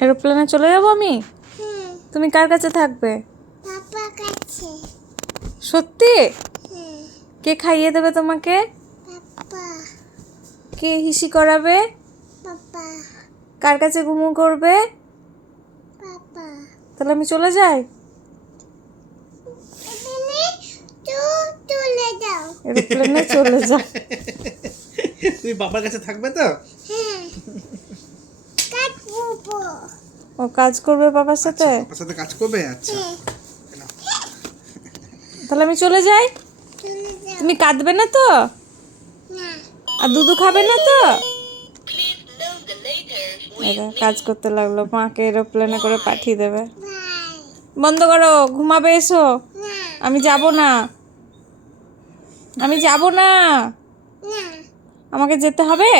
এরোপ্লেনে চলে যাবো আমি? হুম, তুমি কার কাছে থাকবে? পাপা কাছে। সত্যি? হুম, কে খাইয়ে দেবে তোমাকে? পাপা, কে হিসি করাবে? পাপা, কার কাছে ঘুমু করবে? পাপা। তাহলে আমি চলে যাই? এখানে চলে যাও। এরোপ্লেনে চলে যাও। তুমি বাবার কাছে থাকবে তো? হ্যাঁ, কাজ করবো। ও কাজ করবে বাবার সাথে? বাবার সাথে কাজ করবে? আচ্ছা। হ্যাঁ, তাহলে আমি চলে যাই? চলে যাও। তুমি কাঁদবে না তো? না, আর দুধু খাবে না তো? এরা কাজ করতে লাগলো, মাকে এরোপ্লেনে করে পাঠিয়ে দেবে। ভাই, বন্ধ করো, ঘুমাবে, এসো। না, আমি যাব না, আমি যাব না। না। আমাকে যেতে হবে।